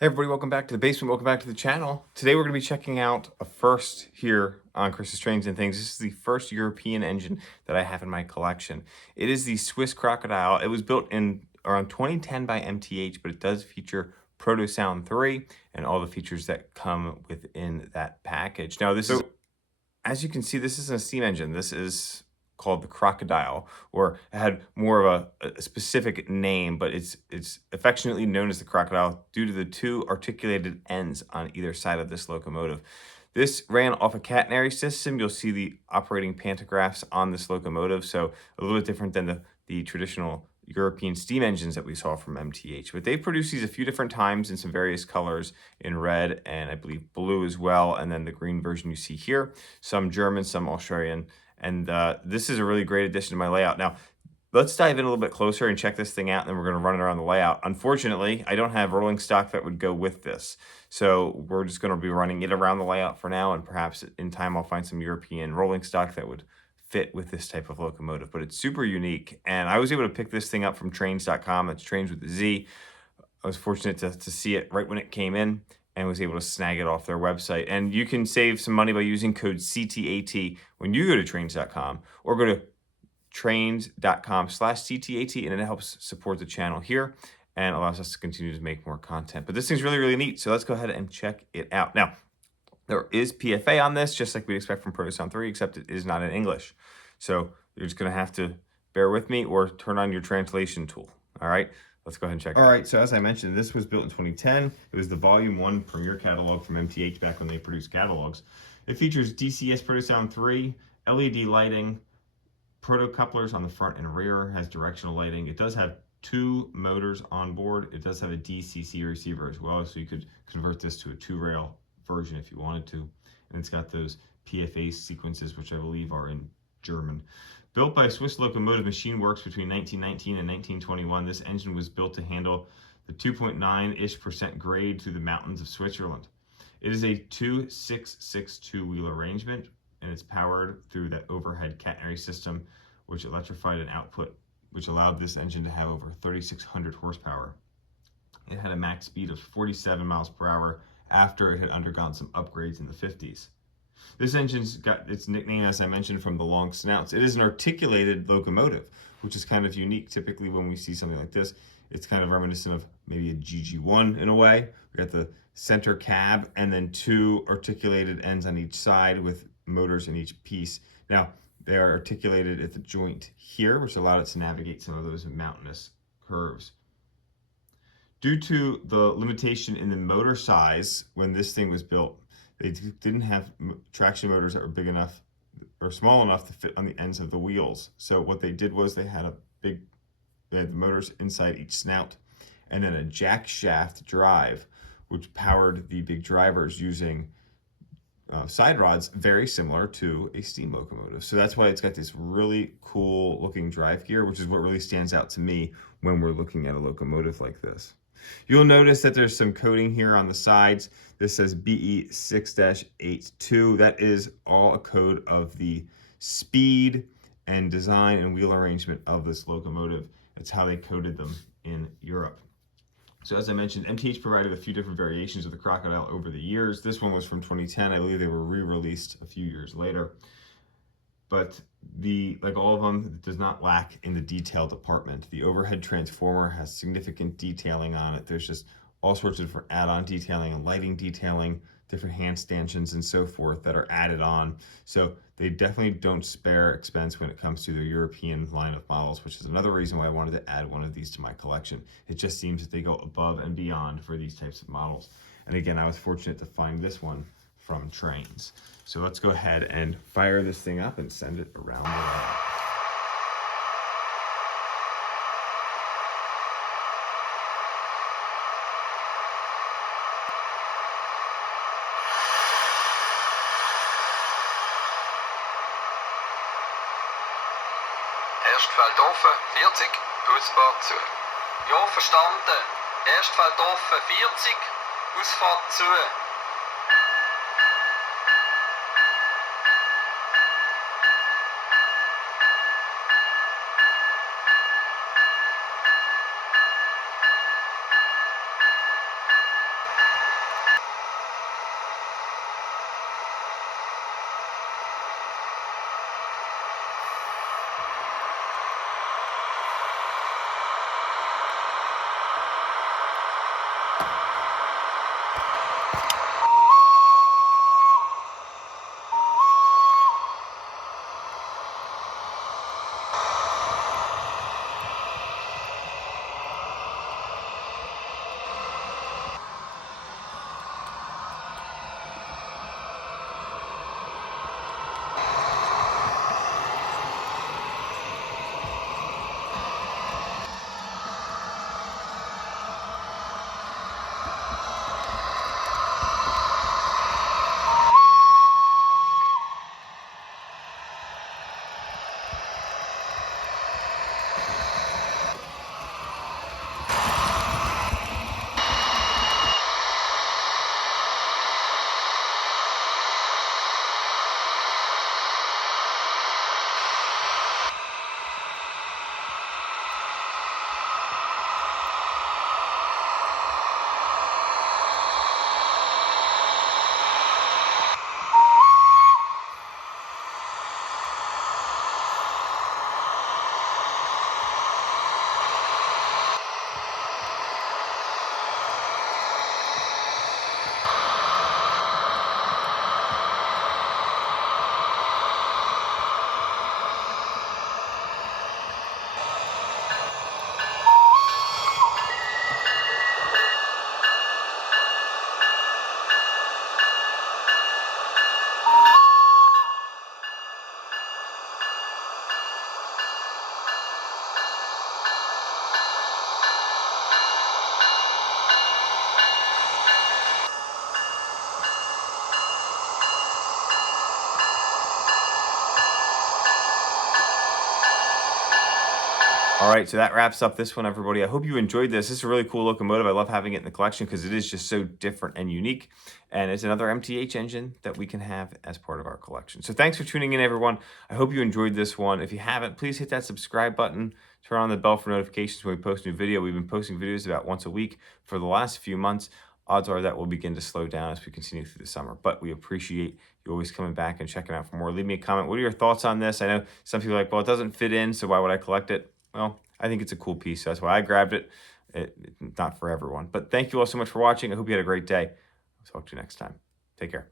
Hey everybody, welcome back to the basement. Welcome back to the channel. Today we're going to be checking out a first here on Chris's Trains and Things. This is the first European engine that I have in my collection. It is the Swiss Crocodile. It was built in around 2010 by MTH, but it does feature Proto Sound 3 and all the features that come within that package. Now as you can see, this isn't a steam engine. This is called the Krokodil, or it had more of a specific name, but it's affectionately known as the Krokodil due to the two articulated ends on either side of this locomotive. This ran off a catenary system. You'll see the operating pantographs on this locomotive, so a little bit different than the traditional European steam engines that we saw from MTH. But they produced these a few different times in some various colors, in red and I believe blue as well, and then the green version you see here, some German, some Australian, and this is a really great addition to my layout. Now, let's dive in a little bit closer and check this thing out, and then we're going to run it around the layout. Unfortunately, I don't have rolling stock that would go with this, so we're just going to be running it around the layout for now, and perhaps in time I'll find some European rolling stock that would fit with this type of locomotive. But it's super unique, and I was able to pick this thing up from trains.com. That's trains with a Z. I was fortunate to see it right when it came in and was able to snag it off their website. And you can save some money by using code CTAT when you go to trains.com, or go to trains.com/CTAT, and it helps support the channel here and allows us to continue to make more content. But this thing's really, really neat. So let's go ahead and check it out. Now, there is PFA on this, just like we'd expect from Proto Sound 3, except it is not in English. So you're just going to have to bear with me or turn on your translation tool. All right, let's go ahead and check it out. All right, so as I mentioned, this was built in 2010. It was the Volume 1 Premier catalog from MTH back when they produced catalogs. It features DCS Proto Sound 3, LED lighting, proto couplers on the front and rear, has directional lighting. It does have 2 motors on board. It does have a DCC receiver as well, so you could convert this to a 2-rail version if you wanted to. And it's got those PFA sequences, which I believe are in German. Built by Swiss Locomotive Machine Works between 1919 and 1921, this engine was built to handle the 2.9-ish% grade through the mountains of Switzerland. It is a 2-6-6-2 wheel arrangement, and it's powered through that overhead catenary system, which electrified an output, which allowed this engine to have over 3,600 horsepower. It had a max speed of 47 miles per hour after it had undergone some upgrades in the 50s. This engine's got its nickname, as I mentioned, from the long snouts. It is an articulated locomotive, which is kind of unique. Typically when we see something like this, it's kind of reminiscent of maybe a GG1 in a way. We got the center cab and then 2 articulated ends on each side with motors in each piece. Now, they are articulated at the joint here, which allowed it to navigate some of those mountainous curves. Due to the limitation in the motor size when this thing was built, they didn't have traction motors that were big enough or small enough to fit on the ends of the wheels. So what they did was they had the motors inside each snout, and then a jack shaft drive, which powered the big drivers using side rods very similar to a steam locomotive. So that's why it's got this really cool looking drive gear, which is what really stands out to me when we're looking at a locomotive like this. You'll notice that there's some coding here on the sides. This says BE6-82. That is all a code of the speed and design and wheel arrangement of this locomotive. That's how they coded them in Europe. So as I mentioned, MTH provided a few different variations of the Krokodil over the years. This one was from 2010. I believe they were re-released a few years later. But like all of them, it does not lack in the detail department. The overhead transformer has significant detailing on it. There's just all sorts of different add-on detailing and lighting detailing, different hand stanchions and so forth that are added on. So they definitely don't spare expense when it comes to their European line of models, which is another reason why I wanted to add one of these to my collection. It just seems that they go above and beyond for these types of models. And again, I was fortunate to find this one from Trains. So let's go ahead and fire this thing up and send it around the lab. Erstfeld offen, 40, Ausfahrt zu. Ja, verstanden. Erstfeld offen, 40, Ausfahrt zu. All right, so that wraps up this one, everybody. I hope you enjoyed this. This is a really cool locomotive. I love having it in the collection because it is just so different and unique. And it's another MTH engine that we can have as part of our collection. So thanks for tuning in, everyone. I hope you enjoyed this one. If you haven't, please hit that subscribe button. Turn on the bell for notifications when we post new video. We've been posting videos about once a week for the last few months. Odds are that will begin to slow down as we continue through the summer. But we appreciate you always coming back and checking out for more. Leave me a comment. What are your thoughts on this? I know some people are like, well, it doesn't fit in, so why would I collect it? Well, I think it's a cool piece. So that's why I grabbed it. It's not for everyone. But thank you all so much for watching. I hope you had a great day. I'll talk to you next time. Take care.